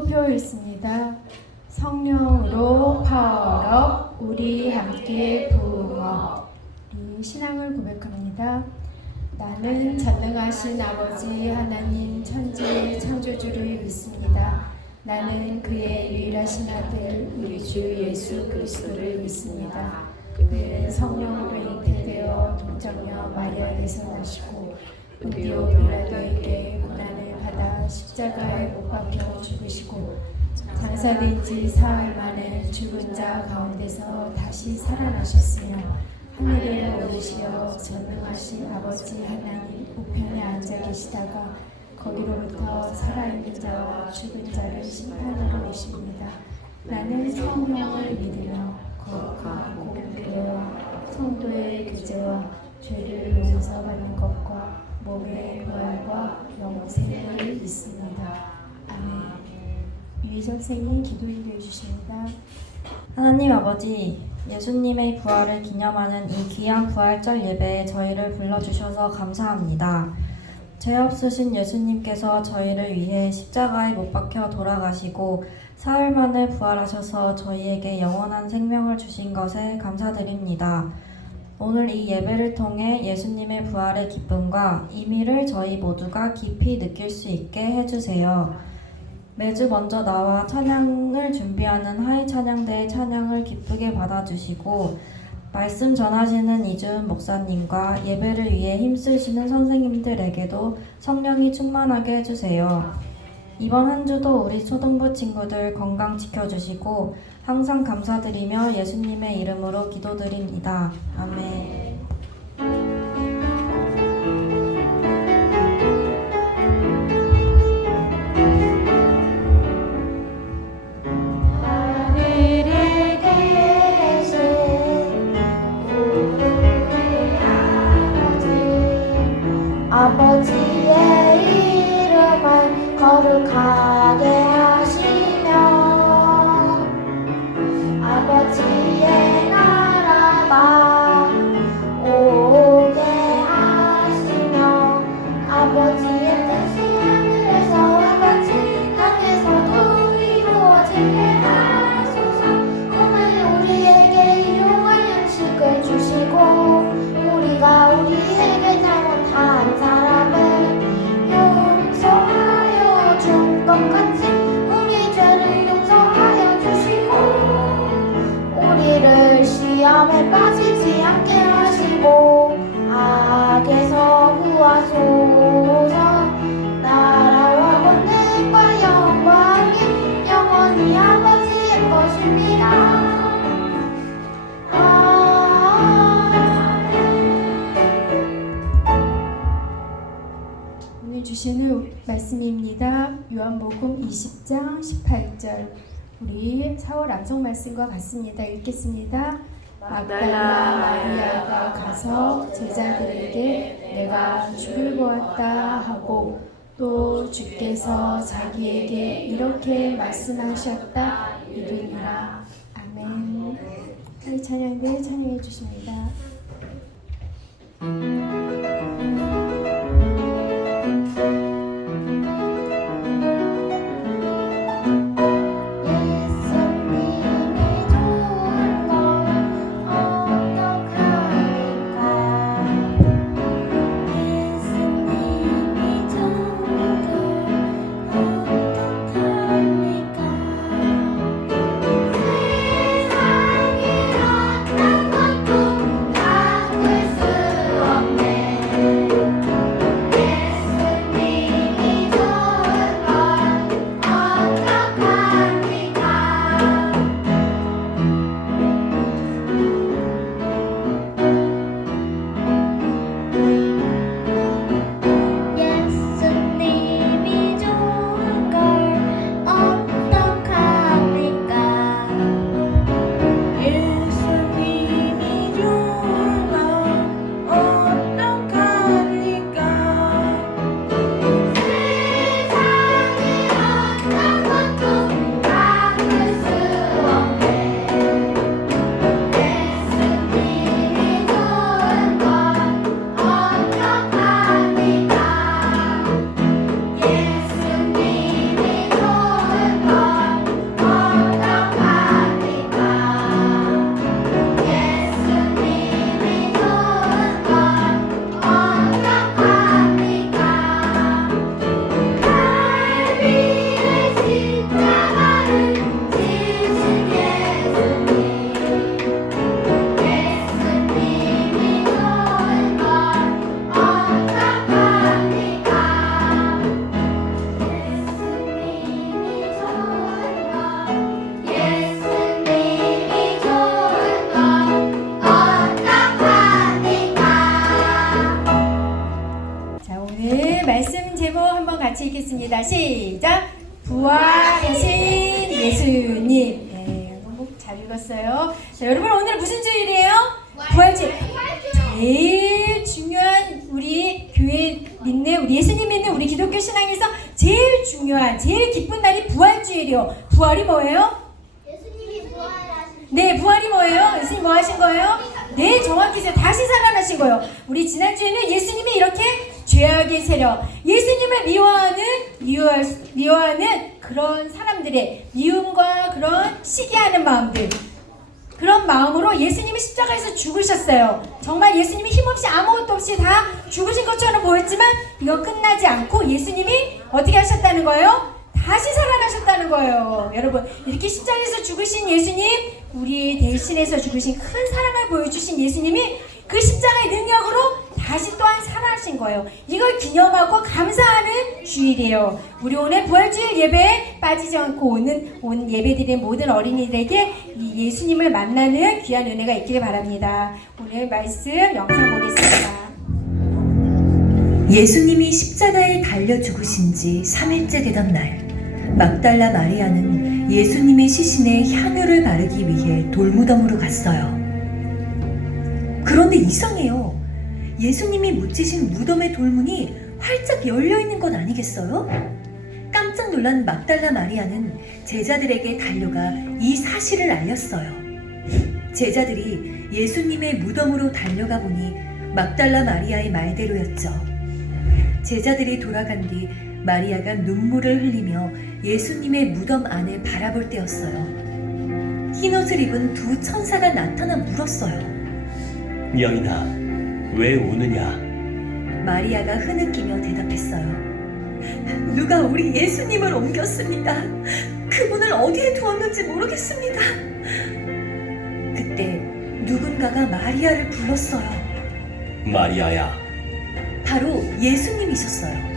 선구표 읽습니다. 성령으로 파워업 우리 함께 부흥업. 우리 신앙을 고백합니다. 나는 전능하신 아버지 하나님 천지의 창조주를 믿습니다. 나는 그의 유일하신 아들 우리 주 예수 그리스도를 믿습니다. 그는 성령으로 잉태되어 동정녀 마리아에게서 나시고 본디오 빌라도에게 고난을 받아 십자가에 못 박혀 죽으시고 장사된 지 사흘 만에 죽은 자 가운데서 다시 살아나셨으며 하늘에 오르시어 전능하신 아버지 하나님 우편에 앉아 계시다가 거기로부터 살아있는 자와 죽은 자를 심판하러 오십니다. 나는 성령을 믿으며 거룩하고 교회와 성도의 교제와 죄를 용서받는 것과 몸의 부활과 영생을 믿습니다. 아멘. 유희 선생님 기도 인도해 주십니다. 하나님 아버지, 예수님의 부활을 기념하는 이 귀한 부활절 예배에 저희를 불러주셔서 감사합니다. 죄 없으신 예수님께서 저희를 위해 십자가에 못 박혀 돌아가시고 사흘 만에 부활하셔서 저희에게 영원한 생명을 주신 것에 감사드립니다. 오늘 이 예배를 통해 예수님의 부활의 기쁨과 의미를 저희 모두가 깊이 느낄 수 있게 해주세요. 매주 먼저 나와 찬양을 준비하는 하이 찬양대의 찬양을 기쁘게 받아주시고 말씀 전하시는 이주은 목사님과 예배를 위해 힘쓰시는 선생님들에게도 성령이 충만하게 해주세요. 이번 한 주도 우리 초등부 친구들 건강 지켜주시고 항상 감사드리며 예수님의 이름으로 기도드립니다. 아멘. 아버지의 이름을 거룩하게 하시며 아버지의 나라가 오게 하시며 아버지의 뜻이 하늘에서와 같이 땅에서도 이루어지게 하소서. 오늘 우리에게 일용할 양식을 주시고 우리가 우리에게 잘못한 사람을 용서하여 준 것 같이 우리 죄를 용서하여 주시고 우리를 시험에 빠지지 않게 하시고 악에서 구하소서. 나라와 권능과 영광이 영원히 아버지의 것입니다. 오늘 주시는 말씀입니다. 요한복음 20장 18절. 우리 4월 암송 말씀과 같습니다. 읽겠습니다. 막달라 마리아가 가서 제자들에게 내가 주를 보았다 하고 또 주께서 자기에게 이렇게 말씀하셨다 이르니라. 아멘. 우리 찬양대 찬양해 주십니다. 세상이 어떤 것도 바꿀 수 없네. 읽겠습니다. 시작. 부활하신 예수님. 네, 너무 잘 읽었어요. 자, 여러분 오늘 무슨 주일이에요? 부활주일. 제일 중요한 우리 교회 믿는 우리 예수님 믿는 우리 기독교 신앙에서 제일 중요한 제일 기쁜 날이 부활주일이요. 부활이 뭐예요? 예수님이 부활하신 네, 부활이 뭐예요? 예수님 뭐 하신 거예요? 네, 정확히 다시 살아나신 거예요. 우리 지난주에는 예수님이 이렇게 죄악의 세력, 예수님을 미워하는 그런 사람들의 미움과 그런 시기하는 마음들, 그런 마음으로 예수님이 십자가에서 죽으셨어요. 정말 예수님이 힘없이 아무것도 없이 다 죽으신 것처럼 보였지만 이건 끝나지 않고 예수님이 어떻게 하셨다는 거예요? 다시 살아나셨다는 거예요. 여러분, 이렇게 십자가에서 죽으신 예수님, 우리 대신해서 죽으신 큰 사랑을 보여주신 예수님이 그 십자가의 능력으로 다시 또한 살아나신 거예요. 이걸 기념하고 감사하는 주일이에요. 우리 오늘 부활주일 예배에 빠지지 않고 온 예배드린 모든 어린이들에게 이 예수님을 만나는 귀한 은혜가 있기를 바랍니다. 오늘 말씀 영상 보겠습니다. 예수님이 십자가에 달려 죽으신 지 3일째 되던 날, 막달라 마리아는 예수님의 시신에 향유를 바르기 위해 돌무덤으로 갔어요. 그런데 이상해요. 예수님이 묻히신 무덤의 돌문이 활짝 열려있는 건 아니겠어요? 깜짝 놀란 막달라 마리아는 제자들에게 달려가 이 사실을 알렸어요. 제자들이 예수님의 무덤으로 달려가 보니 막달라 마리아의 말대로였죠. 제자들이 돌아간 뒤 마리아가 눈물을 흘리며 예수님의 무덤 안을 바라볼 때였어요. 흰옷을 입은 두 천사가 나타나 물었어요. 여인아, 왜 우느냐? 마리아가 흐느끼며 대답했어요. 누가 우리 예수님을 옮겼습니다. 그분을 어디에 두었는지 모르겠습니다. 그때 누군가가 마리아를 불렀어요. 마리아야. 바로 예수님이셨어요.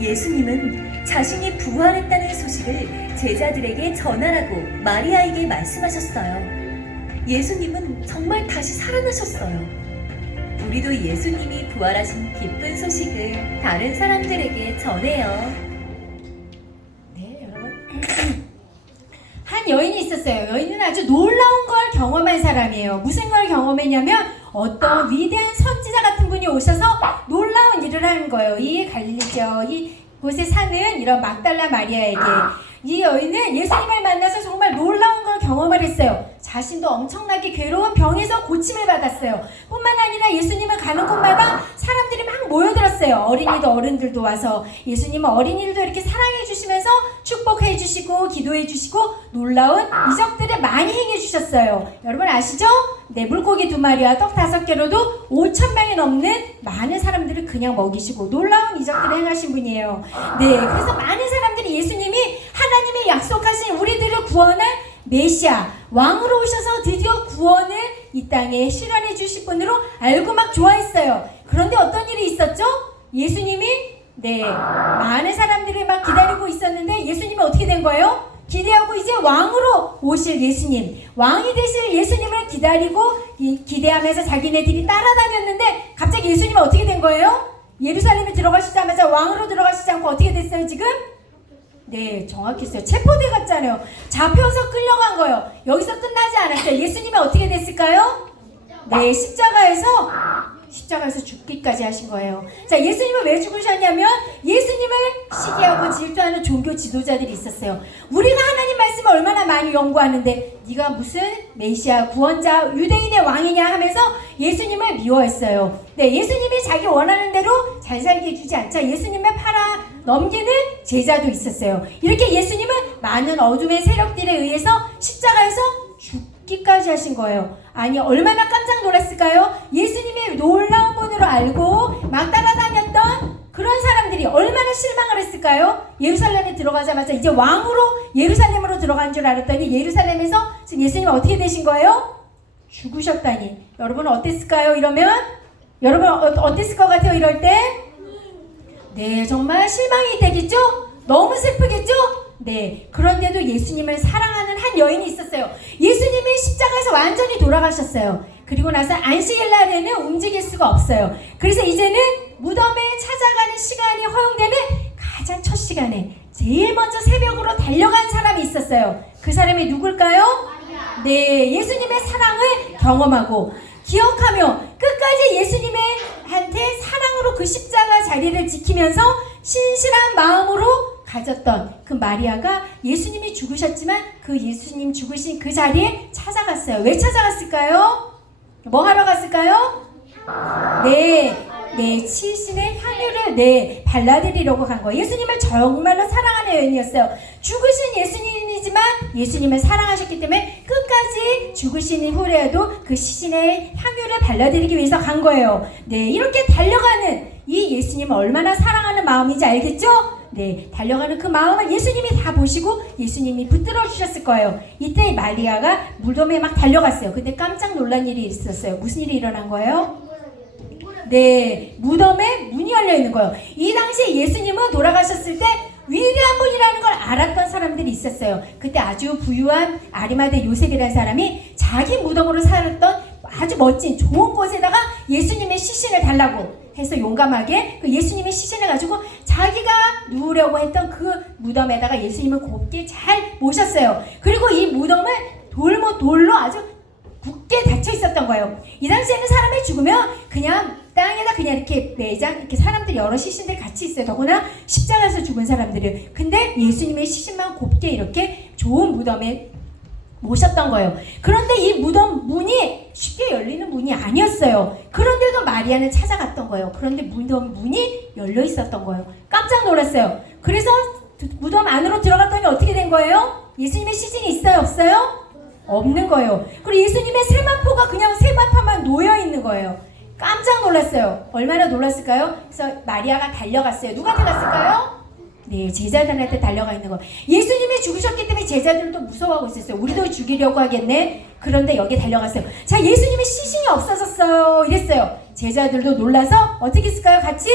예수님은 자신이 부활했다는 소식을 제자들에게 전하라고 마리아에게 말씀하셨어요. 예수님은 정말 다시 살아나셨어요. 우리도 예수님이 부활하신 기쁜 소식을 다른 사람들에게 전해요. 네, 여러분. 한 여인이 있었어요. 여인은 아주 놀라운 걸 경험한 사람이에요. 무슨 걸 경험했냐면 어떤 위대한 선지자 같은 분이 오셔서 놀라운 일을 하는 거예요. 이 갈릴리죠. 이곳에 사는 이런 막달라 마리아에게. 이 여인은 예수님을 만나서 정말 놀라운 걸 경험을 했어요. 자신도 엄청나게 괴로운 병에서 고침을 받았어요. 뿐만 아니라 예수님을 가는 곳마다 사람들이 막 모여들었어요. 어린이도 어른들도 와서 예수님은 어린이들도 이렇게 사랑해 주시면서 축복해 주시고 기도해 주시고 놀라운 이적들을 많이 행해 주셨어요. 여러분 아시죠? 네, 물고기 2마리와 떡 5개로도 5,000명이 넘는 많은 사람들을 그냥 먹이시고 놀라운 이적들을 행하신 분이에요. 네, 그래서 많은 사람들이 예수님이 하나님의 약속하신 우리들을 구원할 메시아, 왕으로 오셔서 드디어 구원을 이 땅에 실현해 주실 분으로 알고 막 좋아했어요. 그런데 어떤 일이 있었죠? 예수님이 많은 사람들이 막 기다리고 있었는데 예수님이 어떻게 된 거예요? 기대하고 이제 왕으로 오실 예수님, 왕이 되실 예수님을 기대하면서 자기네들이 따라다녔는데 갑자기 예수님은 어떻게 된 거예요? 예루살렘에 들어가시자마자 왕으로 들어가시지 않고 어떻게 됐어요 지금? 네, 정확히 했어요. 체포돼 갔잖아요. 잡혀서 끌려간 거예요. 여기서 끝나지 않았어요. 예수님이 어떻게 됐을까요? 네, 십자가에서 죽기까지 하신 거예요. 자, 예수님은 왜 죽으셨냐면 예수님을 시기하고 질투하는 종교 지도자들이 있었어요. 우리가 하나님 말씀을 얼마나 많이 연구하는데 네가 무슨 메시아 구원자 유대인의 왕이냐 하면서 예수님을 미워했어요. 네, 예수님이 자기 원하는 대로 잘 살게 해주지 않자 예수님을 팔아 넘기는 제자도 있었어요. 이렇게 예수님은 많은 어둠의 세력들에 의해서 십자가에서 죽기까지 하신 거예요. 아니, 얼마나 깜짝 놀랐을까요? 예수님이 놀라운 분으로 알고 막 따라다녔던 그런 사람들이 얼마나 실망을 했을까요? 예루살렘에 들어가자마자 이제 왕으로 예루살렘으로 들어간 줄 알았더니 예루살렘에서 지금 예수님 어떻게 되신 거예요? 죽으셨다니. 여러분은 어땠을까요? 이러면? 여러분 어땠을 것 같아요? 이럴 때? 네, 정말 실망이 되겠죠? 너무 슬프겠죠? 네, 그런데도 예수님을 사랑하는 한 여인이 있었어요. 예수님이 십자가에서 완전히 돌아가셨어요. 그리고 나서 안식일 날에는 움직일 수가 없어요. 그래서 이제는 무덤에 찾아가는 시간이 허용되는 가장 첫 시간에 제일 먼저 새벽으로 달려간 사람이 있었어요. 그 사람이 누굴까요? 네, 예수님의 사랑을 경험하고 기억하며 끝까지 예수님의 한테 사랑으로 그 십자가 자리를 지키면서 신실한 마음으로 가졌던 그 마리아가 예수님이 죽으셨지만 그 예수님 죽으신 그 자리에 찾아갔어요. 왜 찾아갔을까요? 뭐 하러 갔을까요? 네, 치신의 향유를 발라드리려고 간 거예요. 예수님을 정말로 사랑하는 여인이었어요. 죽으신 예수님이지만 예수님을 사랑하셨기 때문에 끝까지 죽으신 후에도 그 시신의 향유를 발라드리기 위해서 간 거예요. 네, 이렇게 달려가는 이 예수님을 얼마나 사랑하는 마음인지 알겠죠? 네, 달려가는 그 마음을 예수님이 다 보시고 예수님이 붙들어 주셨을 거예요. 이때 마리아가 무덤에 막 달려갔어요. 근데 깜짝 놀란 일이 있었어요. 무슨 일이 일어난 거예요? 네, 무덤에 문이 열려 있는 거예요. 이 당시에 예수님은 돌아가셨을 때 위대한 분이라는 걸 알았던 사람들이 있었어요. 그때 아주 부유한 아리마대 요셉이라는 사람이 자기 무덤으로 살았던 아주 멋진 좋은 곳에다가 예수님의 시신을 달라고 해서 용감하게 그 예수님의 시신을 가지고 자기가 누우려고 했던 그 무덤에다가 예수님을 곱게 잘 모셨어요. 그리고 이 무덤을 돌로 아주 굳게 닫혀 있었던 거예요. 이 당시에는 사람이 죽으면 그냥 땅에다 그냥 이렇게 내장, 이렇게 사람들이 여러 시신들이 같이 있어요. 더구나 십자가에서 죽은 사람들은. 근데 예수님의 시신만 곱게 이렇게 좋은 무덤에 모셨던 거예요. 그런데 이 무덤 문이 쉽게 열리는 문이 아니었어요. 그런데도 마리아는 찾아갔던 거예요. 그런데 무덤 문이 열려 있었던 거예요. 깜짝 놀랐어요. 그래서 무덤 안으로 들어갔더니 어떻게 된 거예요? 예수님의 시신이 있어요? 없어요? 없는 거예요. 그리고 예수님의 세마포가 그냥 세마포만 놓여 있는 거예요. 깜짝 놀랐어요. 얼마나 놀랐을까요? 그래서 마리아가 달려갔어요. 누구한테 갔을까요? 네, 제자들한테 달려가 있는 거. 예수님이 죽으셨기 때문에 제자들도 무서워하고 있었어요. 우리도 죽이려고 하겠네. 그런데 여기 달려갔어요. 자, 예수님의 시신이 없어졌어요. 이랬어요. 제자들도 놀라서 어떻게 했을까요? 같이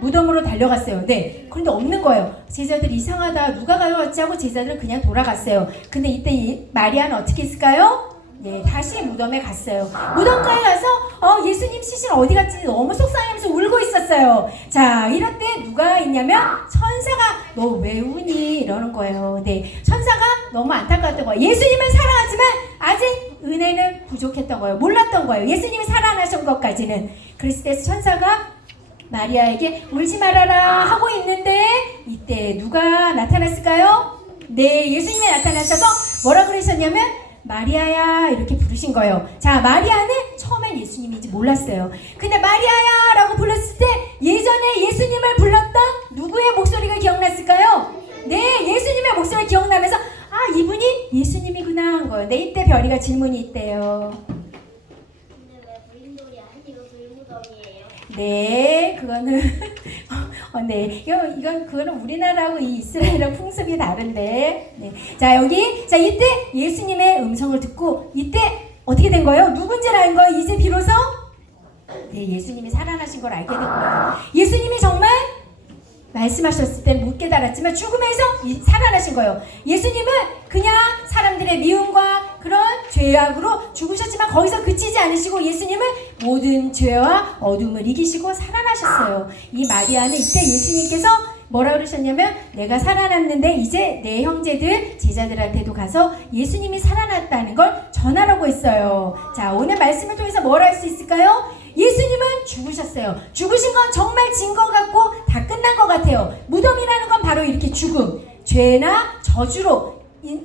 무덤으로 달려갔어요. 네, 그런데 없는 거예요. 제자들 이상하다. 누가 가져갔지 하고 제자들은 그냥 돌아갔어요. 근데 이때 마리아는 어떻게 했을까요? 네, 다시 무덤에 갔어요. 무덤가에 가서 예수님 시신 어디 갔지 너무 속상하면서 울고 있었어요. 자, 이럴 때 누가 있냐면 천사가 너 왜 우니? 이러는 거예요. 네, 천사가 너무 안타까웠던 거예요. 예수님은 사랑하지만 아직 은혜는 부족했던 거예요. 몰랐던 거예요. 예수님이 살아나신 것까지는. 그랬을 때 천사가 마리아에게 울지 말아라 하고 있는데 이때 누가 나타났을까요? 네, 예수님이 나타나셔서 뭐라 그러셨냐면 마리아야 이렇게 부르신 거예요. 자, 마리아는 처음엔 예수님인지 몰랐어요. 근데 마리아야 라고 불렀을 때 예전에 예수님을 불렀던 누구의 목소리가 기억났을까요? 네, 예수님의 목소리가 기억나면서 아, 이분이 예수님이구나 한 거예요. 네, 이때 별이가 질문이 있대요. 근데 왜 무인돌이 아니고 돌무덤이에요? 네, 그거는 네, 그거는 우리나라하고 이 이스라엘하고 풍습이 다른데. 네, 자 여기 자 이때 예수님의 음성을 듣고 이때 어떻게 된 거예요? 누군지를 알 거예요. 이제 비로소 네, 예수님이 살아나신 걸 알게 된 거예요. 예수님이 정말 말씀하셨을 때는 못 깨달았지만 죽음에서 살아나신 거예요. 예수님은 그냥 사람들의 미움과 그런 죄악으로 죽으셨지만 거기서 그치지 않으시고 예수님은 모든 죄와 어둠을 이기시고 살아나셨어요. 이 마리아는 이때 예수님께서 뭐라 그러셨냐면 내가 살아났는데 이제 내 형제들 제자들한테도 가서 예수님이 살아났다는 걸 전하라고 했어요. 자, 오늘 말씀을 통해서 뭘 할 수 있을까요? 예수님은 죽으셨어요. 죽으신 건 정말 진 것 같고 다 끝난 것 같아요. 무덤이라는 건 바로 이렇게 죽음, 죄나 저주로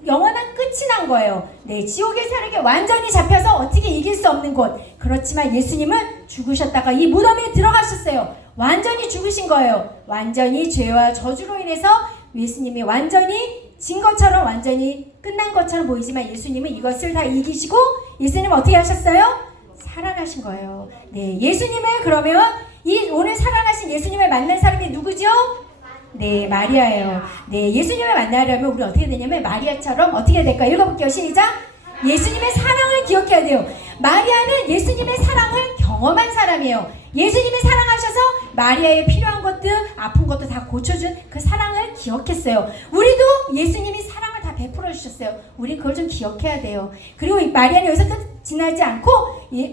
영원한 끝이 난 거예요. 네, 지옥의 사력에 완전히 잡혀서 어떻게 이길 수 없는 곳. 그렇지만 예수님은 죽으셨다가 이 무덤에 들어가셨어요. 완전히 죽으신 거예요. 완전히 죄와 저주로 인해서 예수님이 완전히 진 것처럼 완전히 끝난 것처럼 보이지만 예수님은 이것을 다 이기시고 예수님은 어떻게 하셨어요? 살아나신 거예요. 네, 예수님을 그러면 이 오늘 살아나신 예수님을 만난 사람이 누구죠? 네, 마리아예요. 네, 예수님을 만나려면 우리 어떻게 되냐면 마리아처럼 어떻게 될까요? 읽어볼게요. 시작. 예수님의 사랑을 기억해야 돼요. 마리아는 예수님의 사랑을 경험한 사람이에요. 예수님이 사랑하셔서 마리아의 필요한 것들, 아픈 것도 다 고쳐준 그 사랑을 기억했어요. 우리도 예수님이 사랑을 다 베풀어 주셨어요. 우리 그걸 좀 기억해야 돼요. 그리고 마리아는 여기서 끝 지나지 않고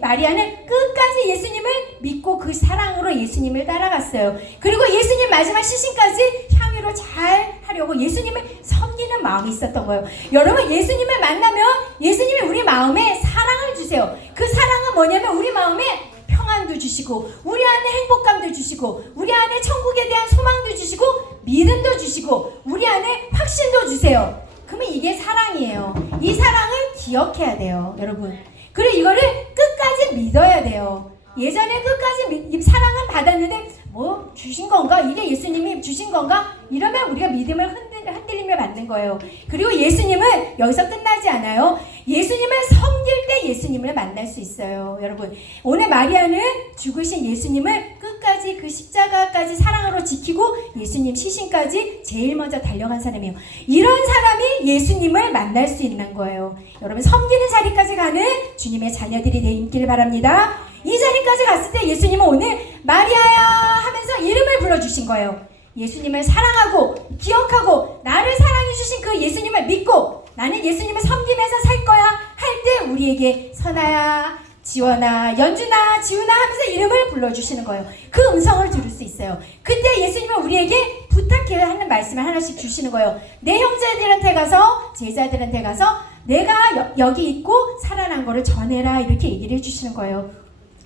마리아는 끝까지 예수님을 믿고 그 사랑으로 예수님을 따라갔어요. 그리고 예수님 마지막 시신까지 향유를 예수님으로 잘 하려고 예수님을 섬기는 마음이 있었던 거예요. 여러분, 예수님을 만나면 예수님이 우리 마음에 사랑을 주세요. 그 사랑은 뭐냐면 우리 마음에 평안도 주시고 우리 안에 행복감도 주시고 우리 안에 천국에 대한 소망도 주시고 믿음도 주시고 우리 안에 확신도 주세요. 그러면 이게 사랑이에요. 이 사랑을 기억해야 돼요, 여러분. 그리고 이거를 끝까지 믿어야 돼요. 예전에 끝까지 사랑은 받았는데 뭐 주신 건가? 이게 예수님이 주신 건가? 이러면 우리가 믿음을 흔들리며 받는 거예요. 그리고 예수님은 여기서 끝나지 않아요. 예수님을 섬길 때 예수님을 만날 수 있어요. 여러분, 오늘 마리아는 죽으신 예수님을 끝까지 그 십자가까지 사랑으로 지키고 예수님 시신까지 제일 먼저 달려간 사람이에요. 이런 사람이 예수님을 만날 수 있는 거예요. 여러분, 섬기는 자리까지 가는 주님의 자녀들이 되길 바랍니다. 이 자리까지 갔을 때 예수님은 오늘 마리아야 하면서 이름을 불러주신 거예요. 예수님을 사랑하고 기억하고 나를 사랑해 주신 그 예수님을 믿고 나는 예수님을 섬기면서 살 거야 할 때 우리에게 선아야, 지원아, 연준아, 지훈아 하면서 이름을 불러주시는 거예요. 그 음성을 들을 수 있어요. 그때 예수님은 우리에게 부탁해야 하는 말씀을 하나씩 주시는 거예요. 내 형제들한테 가서, 제자들한테 가서 내가 여기 있고 살아난 거를 전해라, 이렇게 얘기를 해주시는 거예요.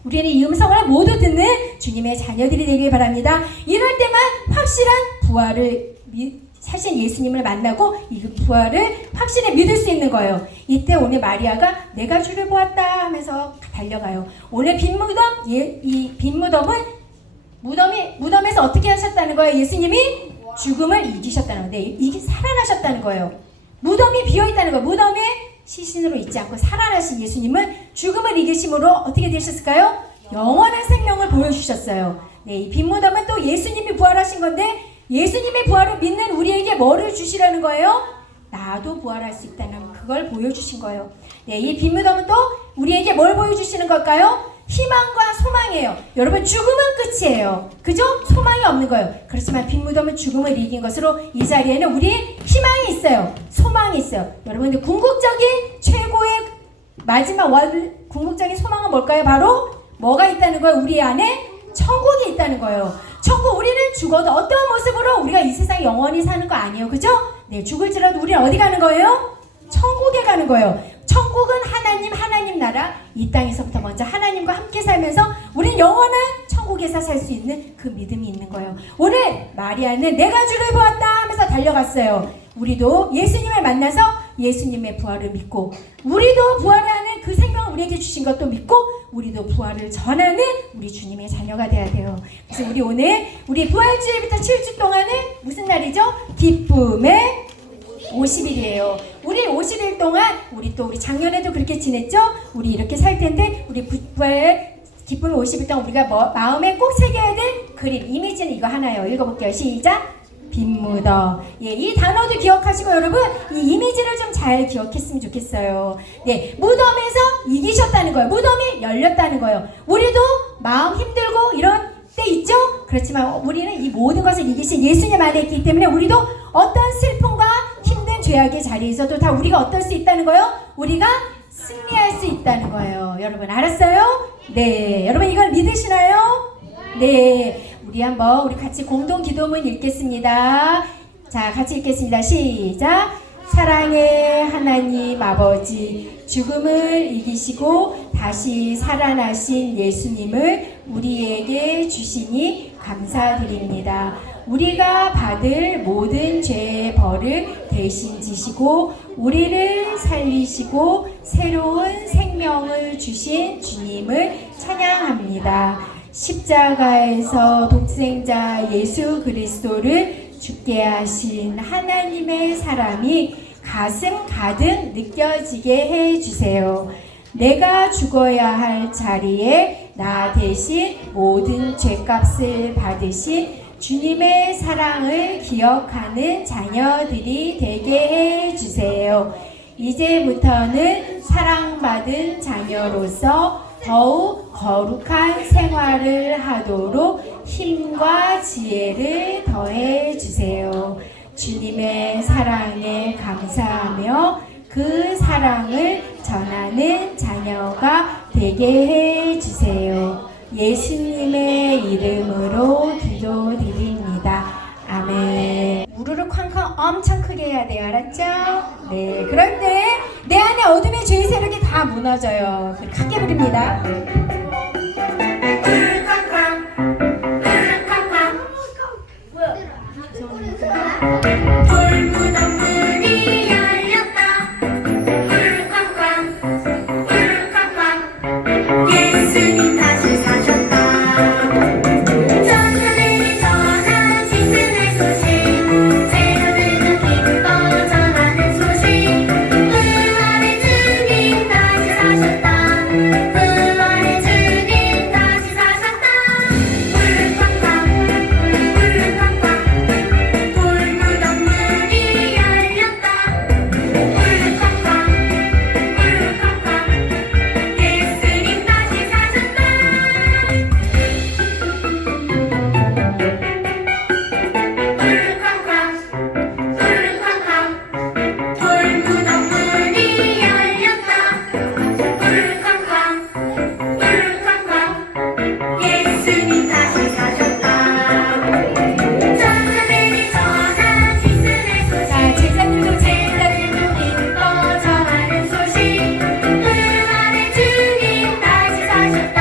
우리는 이 음성을 모두 듣는 주님의 자녀들이 되길 바랍니다. 이럴 때만 확실한 부활을 사실 예수님을 만나고 이 부활을 확실히 믿을 수 있는 거예요. 이때 오늘 마리아가 내가 주를 보았다 하면서 달려가요. 오늘 빈 무덤, 이 빈 무덤은 무덤에서 어떻게 하셨다는 거예요? 예수님이 죽음을 이기셨다는 건데 이게 살아나셨다는 거예요. 무덤이 비어있다는 거예요. 무덤에 시신으로 있지 않고 살아나신 예수님은 죽음을 이기심으로 어떻게 되셨을까요? 영원한 생명을 보여주셨어요. 네, 이 빈 무덤은 또 예수님이 부활하신 건데 예수님의 부활을 믿는 우리에게 뭐를 주시라는 거예요? 나도 부활할 수 있다는 그걸 보여주신 거예요. 네, 이 빈 무덤은 또 우리에게 뭘 보여주시는 걸까요? 희망과 소망이에요. 여러분, 죽음은 끝이에요. 그죠? 소망이 없는 거예요. 그렇지만 빈 무덤은 죽음을 이긴 것으로 이 자리에는 우리의 희망이 있어요. 소망이 있어요. 여러분들, 궁극적인 최고의 마지막 궁극적인 소망은 뭘까요? 바로 뭐가 있다는 거예요? 우리 안에 천국이 있다는 거예요. 천국, 우리는 죽어도 어떤 모습으로 우리가 이 세상 영원히 사는 거 아니에요. 그죠? 네, 죽을지라도 우리는 어디 가는 거예요? 천국에 가는 거예요. 천국은 하나님 나라, 이 땅에서부터 먼저 하나님과 함께 살면서 우리는 영원한 천국에서 살 수 있는 그 믿음이 있는 거예요. 오늘 마리아는 내가 주를 보았다 하면서 달려갔어요. 우리도 예수님을 만나서 예수님의 부활을 믿고 우리도 부활하는 그 생명을 우리에게 주신 것도 믿고 우리도 부활을 전하는 우리 주님의 자녀가 돼야 돼요. 그래서 우리 오늘 우리 부활주일부터 7주 동안은 무슨 날이죠? 기쁨의 50일이에요. 우리 50일 동안 우리 작년에도 그렇게 지냈죠? 우리 이렇게 살 텐데 우리 부활 기쁨의 50일 동안 우리가 마음에 꼭 새겨야 될 그림, 이미지는 이거 하나예요. 읽어볼게요. 시작! 빈 무덤. 예, 이 단어도 기억하시고 여러분 이 이미지를 좀 잘 기억했으면 좋겠어요. 네, 무덤에서 이기셨다는 거예요. 무덤이 열렸다는 거예요. 우리도 마음 힘들고 이런 때 있죠? 그렇지만 우리는 이 모든 것을 이기신 예수님 안에 있기 때문에 우리도 어떤 슬픔과 힘든 죄악의 자리에서도 다 우리가 어떨 수 있다는 거예요? 우리가 승리할 수 있다는 거예요. 여러분 알았어요? 네, 여러분 이걸 믿으시나요? 네, 우리 같이 공동 기도문 읽겠습니다. 자, 같이 읽겠습니다. 시작. 사랑의 하나님 아버지, 죽음을 이기시고 다시 살아나신 예수님을 우리에게 주시니 감사드립니다. 우리가 받을 모든 죄의 벌을 대신 지시고 우리를 살리시고 새로운 생명을 주신 주님을 찬양합니다. 십자가에서 독생자 예수 그리스도를 죽게 하신 하나님의 사랑이 가슴 가득 느껴지게 해주세요. 내가 죽어야 할 자리에 나 대신 모든 죄값을 받으신 주님의 사랑을 기억하는 자녀들이 되게 해주세요. 이제부터는 사랑받은 자녀로서 더욱 거룩한 생활을 하도록 힘과 지혜를 더해 주세요. 주님의 사랑에 감사하며 그 사랑을 전하는 자녀가 되게 해 주세요. 예수님의 이름으로 기도드립니다. 아멘. 주르륵 쾅쾅 엄청 크게 해야 돼요. 알았죠? 네, 그럴 때 내 안에 어둠의 죄의 세력이 다 무너져요. 크게 부릅니다. 돌무덤 문이 열렸다. 꿀꺽꺽 꿀꺽꺽 예수님 다시 사셨다. 천사들이 전한 기쁨의 소식, 제자들도 기뻐 전하는 소식. 부활의 주님 다시 사셨다. 부활의 주님 다시 사셨다. 꿀꺽꺽 꿀꺽꺽 돌무덤 문이 열렸다. 꿀꺽꺽 꿀꺽꺽 예수님 다시 사셨다. 꿀꺽꺽 꿀꺽꺽 돌무덤 문이 열렸다. 꿀꺽꺽 꿀꺽꺽 예수님 다시 사셨다. 천사들이 전한 기쁨의 소식, 자, 제자들도 제자들도 기뻐 전하는 소식. 부활의 주님 다시 사셨다.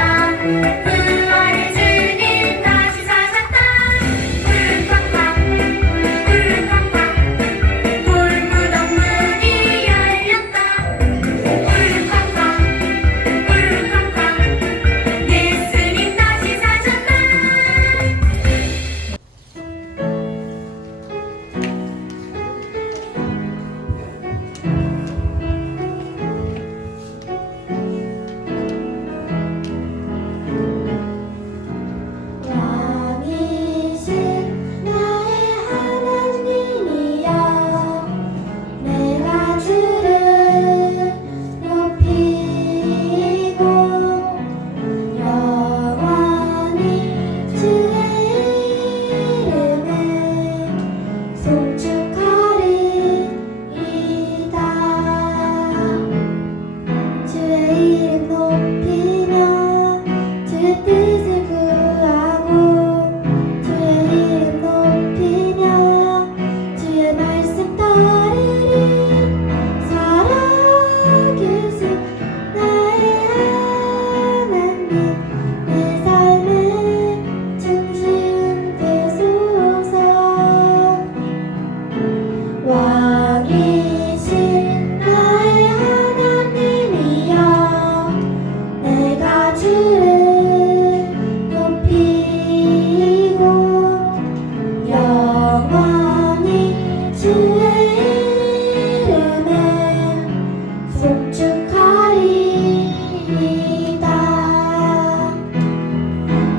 부활의 주님 다시 사셨다. 꿀꺽꺽 꿀꺽꺽 돌무덤 문이 열렸다. 꿀꺽꺽 꿀꺽꺽 예수님 다시 사셨다. 왕이신 나의 하나님이여, 내가 주를 높이고 영원히 주의 이름을 송축하리이다. 주의 이름 높이며 주의 뜻을 구하고, 주의 이름 높이며 주의 말씀 따르리. 살아계신 나의 하나님, 내 삶의 중심 되소서. 왕이신 나의 하나님이여, 내가 주를 높이고 영원히 주의 이름을 송축하리이다.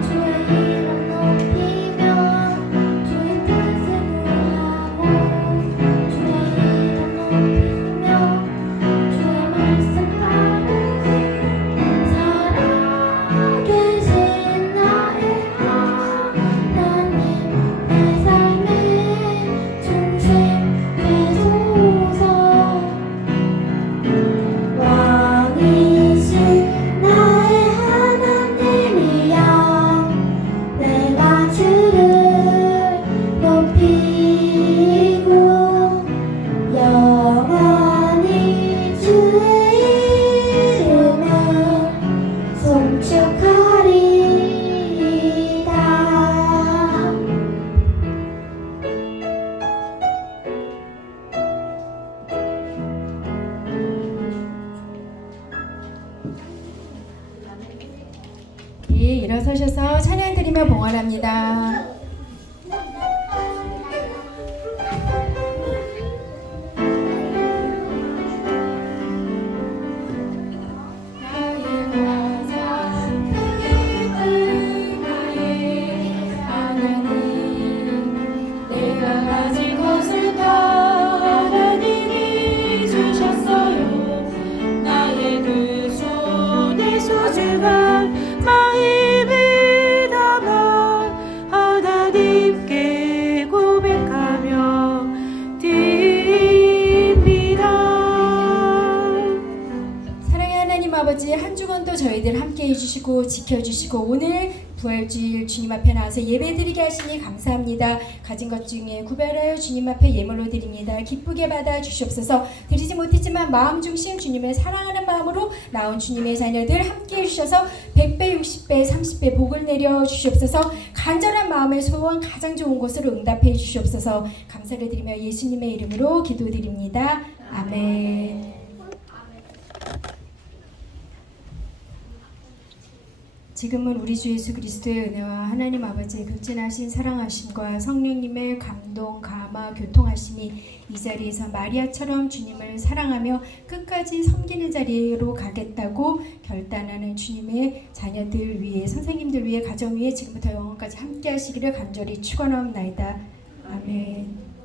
주의 이름 높이며 주의 뜻을 구하고, 주의 이름 높이며 주의 말씀 따르고, 살아계신 나의 하나님, 내 삶의 중심 되소서. 왕이신 나의 하나님이여, 내가 주를 높이고 영원히 주의 이름을 송축하리이다. 예, 일어서셔서 찬양 드리며 봉헌합니다. 내가 가진 것을 다 하나님이 주셨어요. 나의 두 손에 소중한 마음을 담아 하나님께 고백하며 드립니다. 사랑의 하나님 아버지, 한 주간도 저희들 함께 해주시고 지켜주시고 오늘 부활주일 주님 앞에 나와서 예배드리게 하시니 감사합니다. 가진 것 중에 구별하여 주님 앞에 예물로 드립니다. 기쁘게 받아 주시옵소서. 드리지 못했지만 마음 중심 주님을 사랑하는 마음으로 나온 주님의 자녀들 함께 해주셔서 100배, 60배, 30배 복을 내려 주시옵소서. 간절한 마음의 소원 가장 좋은 곳으로 응답해 주시옵소서. 감사를 드리며 예수님의 이름으로 기도드립니다. 아멘. 지금은 우리 주 예수 그리스도의 은혜와 하나님 아버지의 극진하신 사랑하심과 성령님의 감동, 감화, 교통하심이 이 자리에서 마리아처럼 주님을 사랑하며 끝까지 섬기는 자리로 가겠다고 결단하는 주님의 자녀들 위해, 선생님들 위해, 가정 위해 지금부터 영원까지 함께 하시기를 간절히 축원하옵나이다. 아멘.